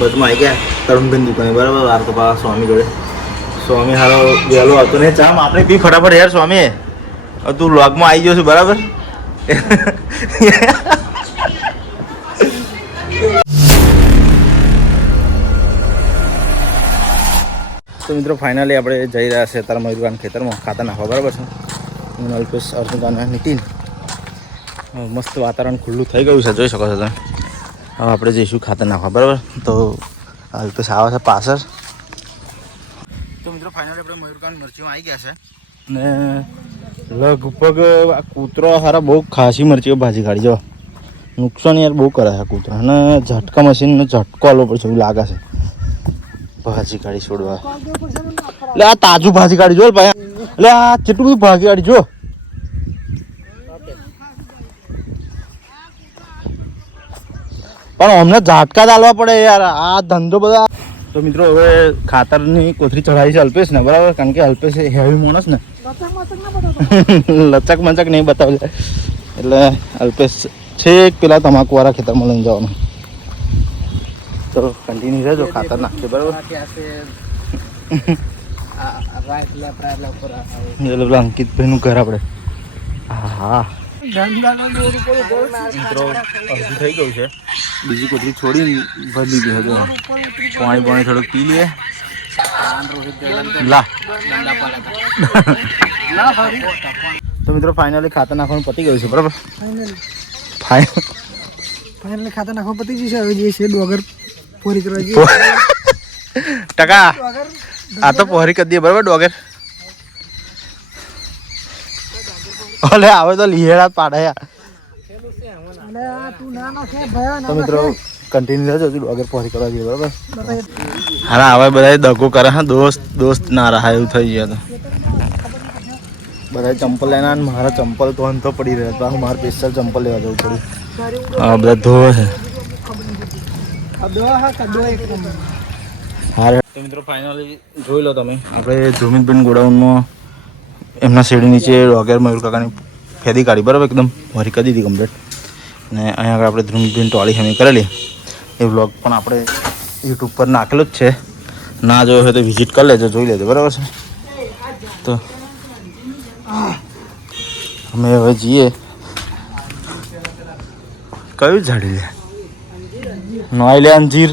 બસમાં આવી ગયા. તરુણબેન દુકાને, બરાબર? વાર તો પાછા સ્વામી જોડે. સ્વામી હારો વહેલો હતો ને ચામ આપણે બી ફટાફટ યાર સ્વામી. તું લોગમાં આવી ગયો છું બરાબર? તો મિત્રો ફાઇનલી આપણે જઈ રહ્યા છે તારા મયુરગાન ખેતરમાં. ખાતર નાખવા, બરાબર છે? હું અલ્પેશ અર્જુન નીતિન. મસ્ત વાતાવરણ ખુલ્લું થઈ ગયું છે. જોઈ શકો છો તમે. હવે આપણે જઈશું ખાતર નાખવા બરાબર? તો અલ્પેશ આવે છે પાછળ. તો મિત્રો ફાઇનલી આપણે મયુરકાન મરચીમાં આવી ગયા છે. ને લગભગ આ કૂતરો હારા બહુ ખાસી મરચીઓ ભાજી કાઢી જો નુકસાન યાર બહુ કરે છે કૂતરો. અને ઝટકા મશીનનો ઝટકો આલો પડશે એવું લાગે છે. ભાજી કાઢી છોડવા. એટલે આ તાજું ભાજી કાઢી જો ભાઈ. એટલે આ કેટલું બધું ભાજી કાઢી જો. પણ અમને ઝાટકા ચાલવા પડે યાર. આ ધંધો બધા તો મિત્રો હવે ખાતરની કોથરી ચઢાવી છે અલ્પેશ ને બરાબર? કારણ કે અલ્પેશ હેવી માણસ ને. લચક મચક નહીં બતાવજે એટલે અલ્પેશ છેક પેલા તમાકુ વાળા ખેતરમાં લઈને જવાનું. તો કન્ટિન્યુ રહેજો ખાતર નાખજો બરાબર? અંકિતભાઈનું ઘર આપણે. હા હા મિત્રો થઈ ગયું છે. બીજી કોથળી છોડી ભરી લીધી હતું. પાણી પાણી થોડુંક પી લઈએ. લા. તો મિત્રો ફાઇનલી ખાતા નાખવાનું પતી ગયું છે બરાબર? ફાઇનલ ખાતા નાખવા પતી જશે હવે જે છે ડોગર પૂરી કરવા જઈએ ટકા. આ તો પહોરી કરી દઈએ બરાબર ડોગર. ઓલે આવે તો લીહેડા પાડ્યા. તું મિત્રો કન્ટિન્યુ રહેજો હજુ પહોરી કરવા દઈએ બરાબર? હા હવે બધા દગો કરે હા દોસ્ત દોસ્ત ના રહા એવું થઈ ગયા તો બધા ચંપલ લેના મારા ચંપલ તો અંતો પડી રહ્યા હતા મારે સ્પેશિયલ ચંપલ લેવા જવું પડ્યું. હા બધા ધોવે છે. હા તો મિત્રો ફાઇનલી જોઈ લો તમે. આપણે ધ્રુમિતબેન ગોડાઉનમાં એમના શેડી નીચે વગેરે મયુર કાકાની ફેદી કાઢી બરાબર એકદમ. ભરી કરી દીધી કમ્પ્લીટ ને અહીંયા આગળ આપણે ધ્રુમિતબેન ટોળી હમી કરેલી. એ વ્લોગ પણ આપણે યુટ્યુબ પર નાખેલો જ છે. ના જોયો હોય તો વિઝિટ કરી લેજો, જોઈ લેજો, બરાબર છે? તો અમે હવે જઈએ. કયું ઝાડી લે? નોઈ લે અંજીર.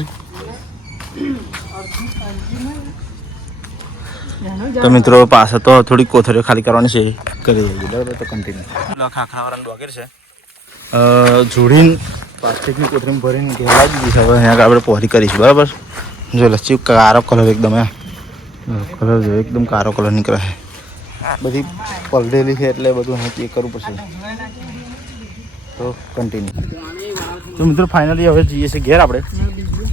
તો મિત્રો પાસે તો થોડી કોથળીઓ ખાલી કરવાની છે. કરી દઈએ બરાબર, તો કન્ટિન્યુ ખાખરાવાળાનું ડોગર છે. જોડીને પ્લાસ્ટિકની કોથળીમાં ભરીને ઘેરાઈ દીધી હવે અહીંયા આપણે પહોરી કરીશું, બરાબર? જો લચ્છી કારો કલર એકદમ એ કલર જો, એકદમ કારો કલર નીકળે બધી પલળેલી છે એટલે બધું અહીં ચેક કરવું પડશે. તો કન્ટિન્યુ તો મિત્રો ફાઇનલી હવે જઈએ છીએ ઘેર આપણે.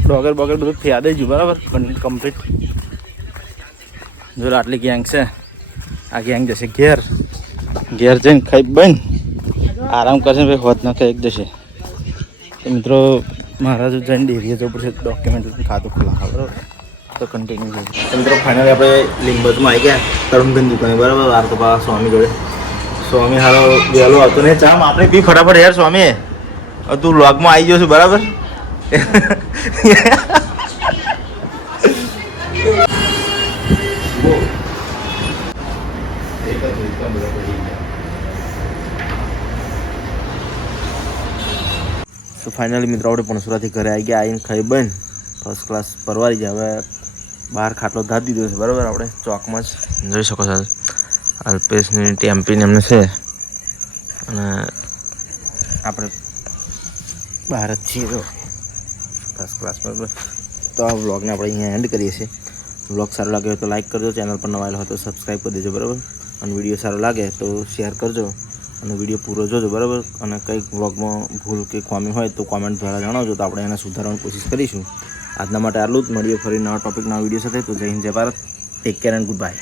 ડોગર બોગર બધું ફેદે ગયું બરાબર? કમ્પ્લીટ જો, આટલી ગેંગ છે. આ ગેંગ જશે ઘેર. ઘેર જઈને ખાઈ બન. આરામ કરશે ભાઈ, હોત ના ખાઈ જશે તો મિત્રો મારા જો જઈને ડેરીએ જવું પડશે. ડોક્યુમેન્ટ ખાતું ખોલા બરાબર. તો કન્ટિન્યુ છે મિત્રો ફાઇનલી આપણે લીંબતમાં આવી ગયા. તરુણબેન દુકાને, બરાબર? વાર તો પાછા સ્વામી જોડે. સ્વામી હારો વહેલો હતો ને ચામ આપણે બી ફટાફટ યાર સ્વામી તું લોગમાં આવી ગયો છું, બરાબર? તો ફાઇનલી મિત્રો આપણે પણ સુરતથી ઘરે આવી ગયા. આવીને ખાઈ બન ફર્સ્ટ ક્લાસ પરવારી ગયા હવે બહાર ખાટલો ધાર દીધો છે. બરાબર? આપણે ચોકમાં જ જોઈ શકો છો. અલ્પેશની ટેમ્પીને એમને છે. અને આપણે બહાર જ છીએ તો ફર્સ્ટ ક્લાસ બરાબર તો આ વ્લોગને આપણે અહીંયા એન્ડ કરીએ છીએ. વ્લોગ સારો લાગે તો લાઈક કરજો. ચેનલ પર નવા હોય તો સબસ્ક્રાઈબ કરી દેજો. બરાબર? અને વીડિયો સારો લાગે તો શેર કરજો. અને વીડિયો પૂરો જોજો, બરાબર? અને કંઈક વ્લોગમાં ભૂલ કે ખામી હોય તો કોમેન્ટ દ્વારા જણાવજો, તો આપણે એને સુધારવાની કોશિશ કરીશું. આજના માટે આટલું જ. મળીએ ફરી નવા ટોપિક નવા વીડિયો સાથે. તો જય હિન્દ, જય Bharat. Take care and good bye